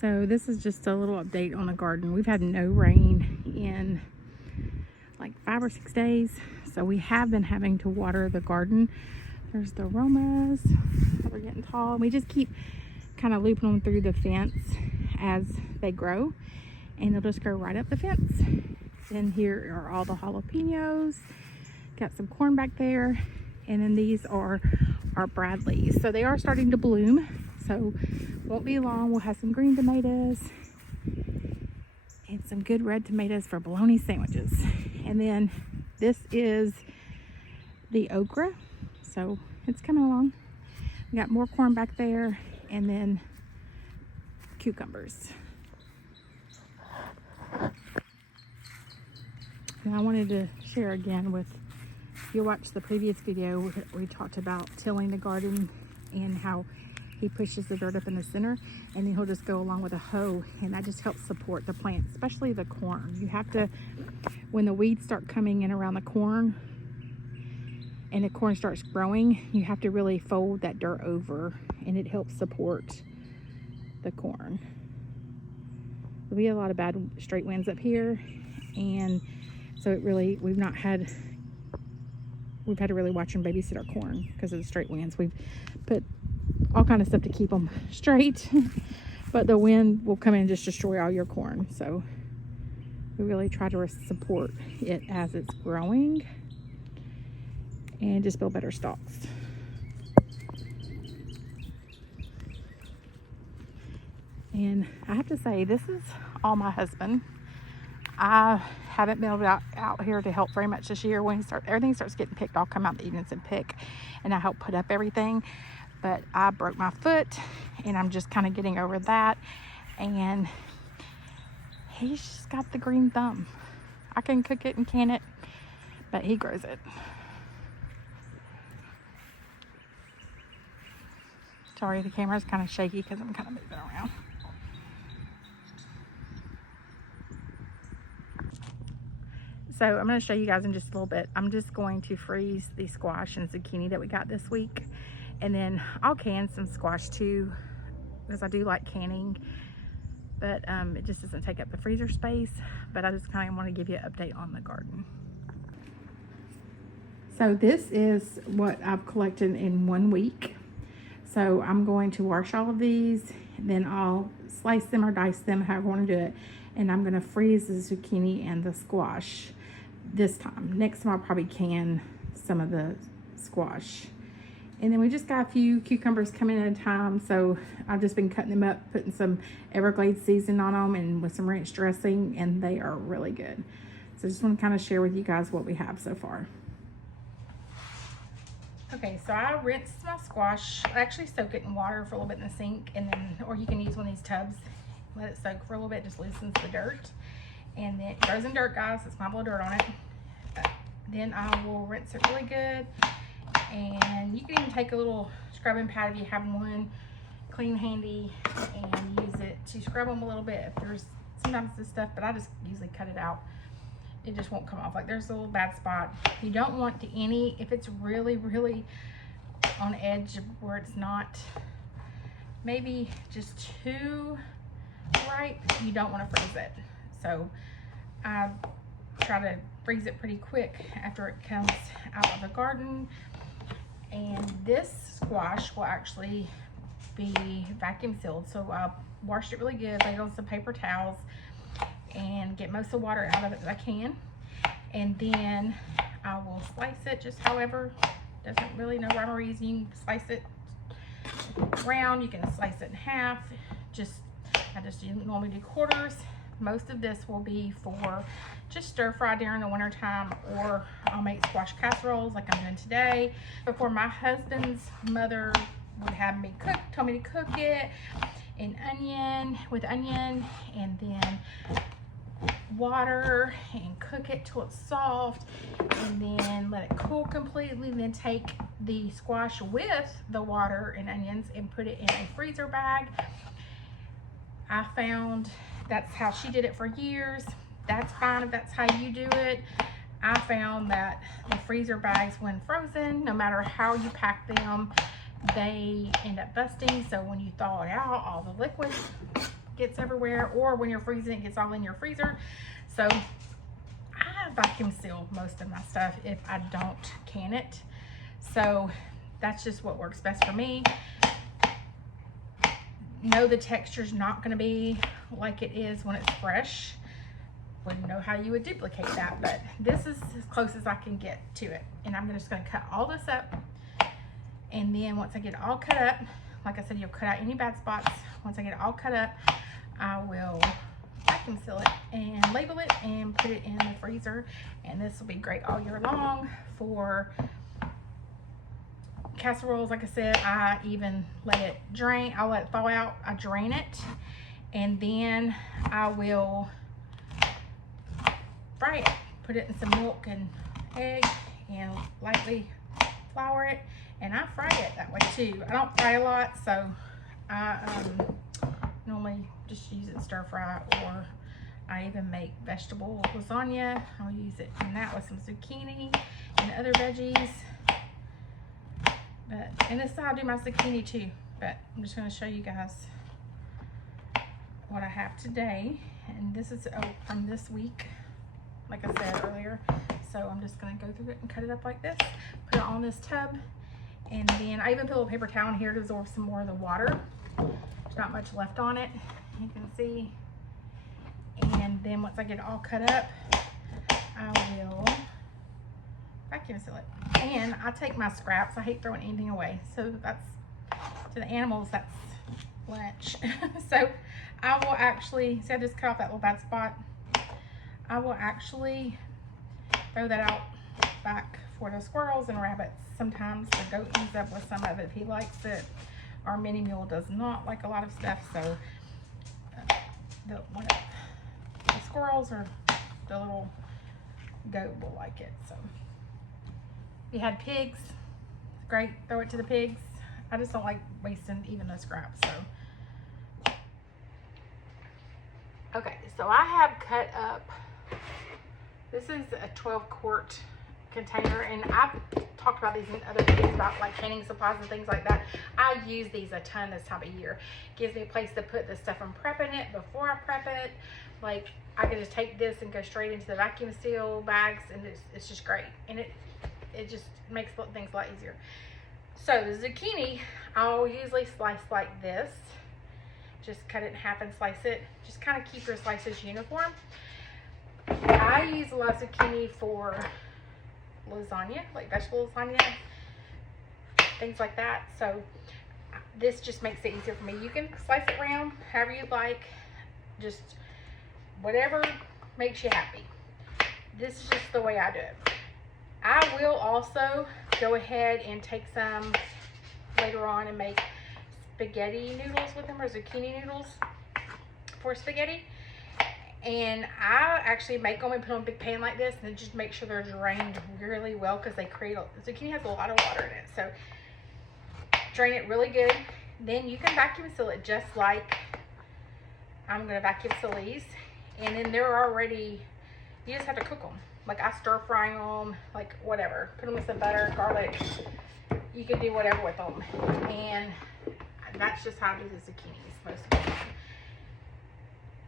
So this is just a little update on the garden. We've had no rain in like 5 or 6 days. So we have been having to water the garden. There's the aromas that are getting tall. We just keep kind of looping them through the fence as they grow. And they'll just go right up the fence. And here are all the jalapenos. Got some corn back there. And then these are our Bradleys. So they are starting to bloom. So won't be long. We'll have some green tomatoes and some good red tomatoes for bologna sandwiches. And then this is the okra. So it's coming along. We got more corn back there and then cucumbers. And I wanted to share again with, if you watched the previous video, we talked about tilling the garden and how he pushes the dirt up in the center and then he'll just go along with a hoe, and that just helps support the plant, especially the corn. You have to, when the weeds start coming in around the corn and the corn starts growing, you have to really fold that dirt over and it helps support the corn. We had a lot of bad straight winds up here, and so it really, we've had to really watch and babysit our corn because of the straight winds. We've put all kind of stuff to keep them straight, but the wind will come in and just destroy all your corn. So we really try to support it as it's growing and just build better stalks. And I have to say, this is all my husband. I haven't been out here to help very much this year. When everything starts getting picked, I'll come out in the evenings and pick, and I help put up everything. But I broke my foot, and I'm just kind of getting over that. And he's just got the green thumb. I can cook it and can it, but he grows it. Sorry, the camera's kind of shaky because I'm kind of moving around. So I'm going to show you guys in just a little bit. I'm just going to freeze the squash and zucchini that we got this week. And then I'll can some squash too, because I do like canning. But it just doesn't take up the freezer space. But I just kind of want to give you an update on the garden. So this is what I've collected in 1 week. So I'm going to wash all of these. And then I'll slice them or dice them, however I want to do it. And I'm going to freeze the zucchini and the squash this time. Next time I'll probably can some of the squash. And then we just got a few cucumbers coming at a time. So I've just been cutting them up, putting some Everglades seasoning on them and with some ranch dressing, and they are really good. So I just want to kind of share with you guys what we have so far. Okay, so I rinsed my squash. I actually soak it in water for a little bit in the sink, and then, or you can use one of these tubs. Let it soak for a little bit, just loosens the dirt. And then it goes in dirt, guys. It's my little dirt on it. Then I will rinse it really good. And you can even take a little scrubbing pad if you have one, clean handy, and use it to scrub them a little bit. If there's sometimes this stuff, but I just usually cut it out. It just won't come off. Like there's a little bad spot. You don't want to if it's really, really on edge where it's not maybe just too ripe, you don't want to freeze it. So I try to freeze it pretty quick after it comes out of the garden. And this squash will actually be vacuum sealed. So I washed it really good, laid it on some paper towels, and get most of the water out of it that I can. And then I will slice it just however, doesn't really no rhyme or reason. You can slice it round, you can slice it in half. I just normally do quarters. Most of this will be for just stir fry during the winter time, or I'll make squash casseroles like I'm doing today. Before, my husband's mother would have me cook, told me to cook it with onion and then water and cook it till it's soft, and then let it cool completely, then take the squash with the water and onions and put it in a freezer bag. I found that's how she did it for years. That's fine if that's how you do it. I found that the freezer bags, when frozen, no matter how you pack them, they end up busting. So when you thaw it out, all the liquid gets everywhere, or when you're freezing it gets all in your freezer. So I vacuum seal most of my stuff if I don't can it. So that's just what works best for me. No, the texture's not going to be like it is when it's fresh. Wouldn't know how you would duplicate that, but this is as close as I can get to it. And I'm just going to cut all this up, and then once I get it all cut up, like I said, you'll cut out any bad spots. Once I get it all cut up, I will vacuum seal it and label it and put it in the freezer. And this will be great all year long for casseroles. Like I said, I even let it drain. I'll let it thaw out. I drain it, and then I will fry it. Put it in some milk and egg and lightly flour it, and I fry it that way too. I don't fry a lot, so I normally just use it stir fry, or I even make vegetable lasagna. I'll use it in that with some zucchini and other veggies. But and this I'll do my zucchini too, but I'm just going to show you guys what I have today. And this is from this week, like I said earlier. So I'm just going to go through it and cut it up like this, put it on this tub, and then I even put a little paper towel in here to absorb some more of the water. There's not much left on it, you can see. And then once I get it all cut up, I will vacuum seal it. And I take my scraps. I hate throwing anything away. So that's, to the animals, that's lunch. So I will actually, see I just cut off that little bad spot. I will actually throw that out back for the squirrels and rabbits. Sometimes the goat ends up with some of it if he likes it. Our mini mule does not like a lot of stuff, so the squirrels or the little goat will like it. So if you had pigs, great, throw it to the pigs. I just don't like wasting even the scraps. So okay, so I have cut up, this is a 12-quart container, and I've talked about these in other videos about like canning supplies and things like that. I use these a ton this time of year. Gives me a place to put the stuff I'm prepping it before I prep it. Like I can just take this and go straight into the vacuum seal bags, and it's just great. And it just makes things a lot easier. So the zucchini, I'll usually slice like this. Just cut it in half and slice it. Just kind of keep your slices uniform. I use a lot of zucchini for lasagna, like vegetable lasagna, things like that. So this just makes it easier for me. You can slice it round however you like, just whatever makes you happy. This is just the way I do it. I will also go ahead and take some later on and make spaghetti noodles with them, or zucchini noodles for spaghetti. And I actually make them and put them in a big pan like this, and then just make sure they're drained really well, because they create zucchini has a lot of water in it. So drain it really good. Then you can vacuum seal it just like I'm going to vacuum seal these. And then they're already, you just have to cook them. Like I stir fry them, like whatever. Put them with some butter, garlic. You can do whatever with them. And that's just how I do the zucchinis most of the time.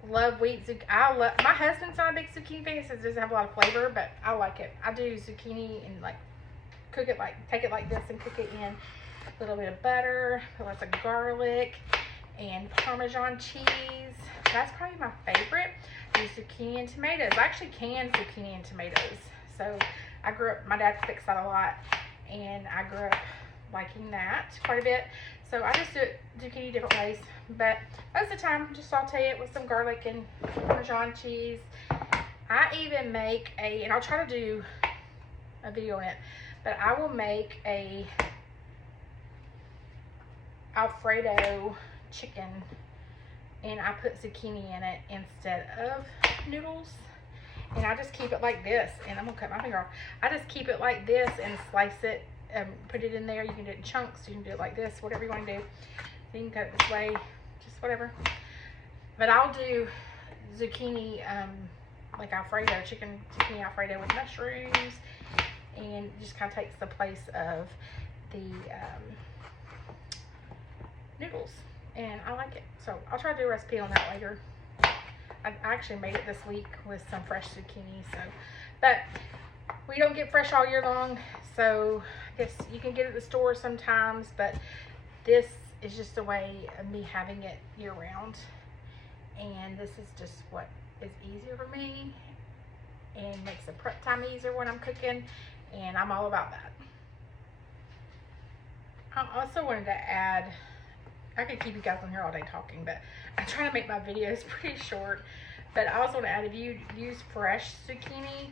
Love wheat zucchini. My husband's not a big zucchini fan, so it doesn't have a lot of flavor, but I like it. I do zucchini and like cook it, like take it like this and cook it in a little bit of butter, put lots of garlic and Parmesan cheese. That's probably my favorite. Do zucchini and tomatoes. I actually can zucchini and tomatoes. So I grew up, my dad fixed that a lot, and I grew up liking that quite a bit. So I just do it zucchini different ways, but most of the time just saute it with some garlic and Parmesan cheese. I even make and I'll try to do a video on it, but I will make a Alfredo chicken, and I put zucchini in it instead of noodles. And I just keep it like this, and I'm gonna cut my finger off. I just keep it like this and slice it. Put it in there. You can do it in chunks. You can do it like this, whatever you want to do. So you can cut it this way, just whatever. But I'll do zucchini, like Alfredo, chicken zucchini Alfredo with mushrooms, and it just kind of takes the place of the noodles. and I like it. So I'll try to do a recipe on that later. I actually made it this week with some fresh zucchini. So, but we don't get fresh all year long, so I guess you can get it at the store sometimes, but this is just a way of me having it year round. And this is just what is easier for me and makes the prep time easier when I'm cooking, and I'm all about that. I also wanted to add, I could keep you guys on here all day talking, but I'm trying to make my videos pretty short. But I also want to add, if you use fresh zucchini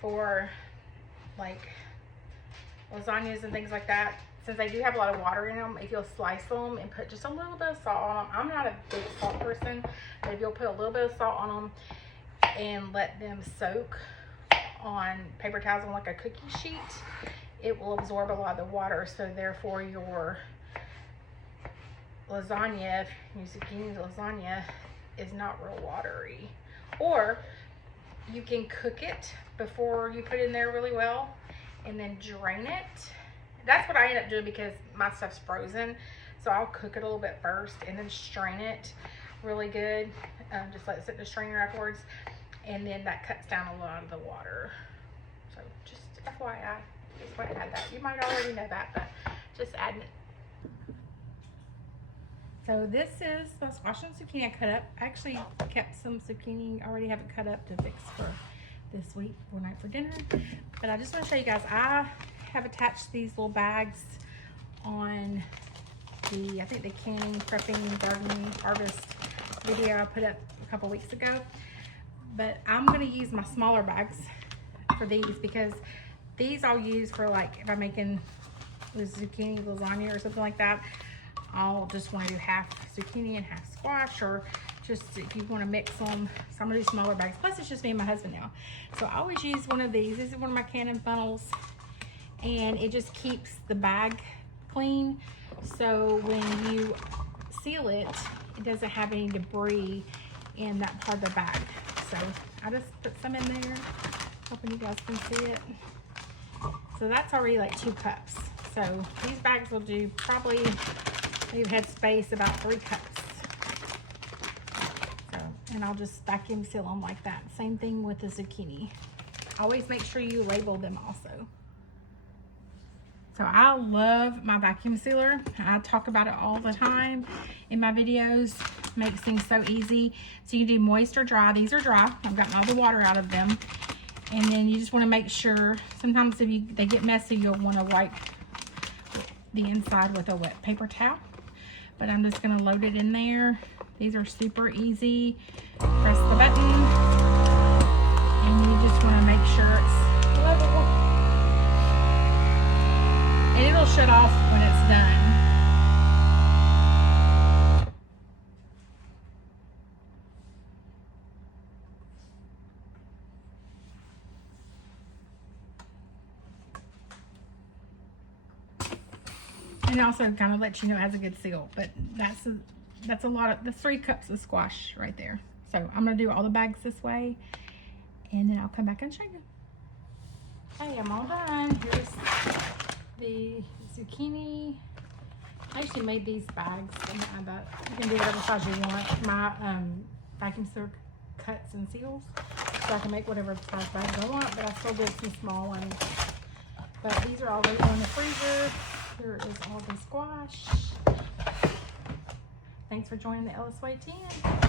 for like lasagnas and things like that, since they do have a lot of water in them, if you'll slice them and put just a little bit of salt on them, I'm not a big salt person, but if you'll put a little bit of salt on them and let them soak on paper towels on like a cookie sheet, it will absorb a lot of the water, so therefore your lasagna, your zucchini lasagna, is not real watery. Or you can cook it before you put it in there really well and then drain it. That's what I end up doing because my stuff's frozen, so I'll cook it a little bit first and then strain it really good. Just let it sit in the strainer afterwards, and then that cuts down a lot of the water. So just FYI, just want to add that. You might already know that, but just adding it. So this is my squash and zucchini I cut up. I actually kept some zucchini, already have it cut up to fix for this week, one night for dinner. But I just want to show you guys, I have attached these little bags on the, I think the canning, prepping, gardening, harvest video I put up a couple weeks ago. But I'm going to use my smaller bags for these, because these I'll use for like if I'm making with zucchini lasagna or something like that. I'll just want to do half zucchini and half squash, or just if you want to mix them. So I'm going to do smaller bags. Plus it's just me and my husband now. So I always use one of these. This is one of my canning funnels, and it just keeps the bag clean. So when you seal it, it doesn't have any debris in that part of the bag. So I just put some in there, hoping you guys can see it. So that's already like 2 cups. So these bags will do probably, we've had space about 3 cups. So, and I'll just vacuum seal them like that. Same thing with the zucchini. Always make sure you label them also. So I love my vacuum sealer. I talk about it all the time in my videos. Makes things so easy. So you can do moist or dry. These are dry. I've gotten all the water out of them. And then you just want to make sure, sometimes if they get messy, you'll want to wipe the inside with a wet paper towel. But I'm just going to load it in there. These are super easy. Press the button, and you just want to make sure it's level. And it'll shut off when it's done. And it also kind of lets you know it has a good seal. But that's a lot of, the 3 cups of squash right there. So I'm going to do all the bags this way, and then I'll come back and show you. Okay, I'm all done. Here's the zucchini. I actually made these bags, but you can do whatever size you want. My vacuum sealer cuts and seals, so I can make whatever size bags I want, but I still did some small ones. But these are already in the freezer. Here is all the squash. Thanks for joining the Ellis Way 10.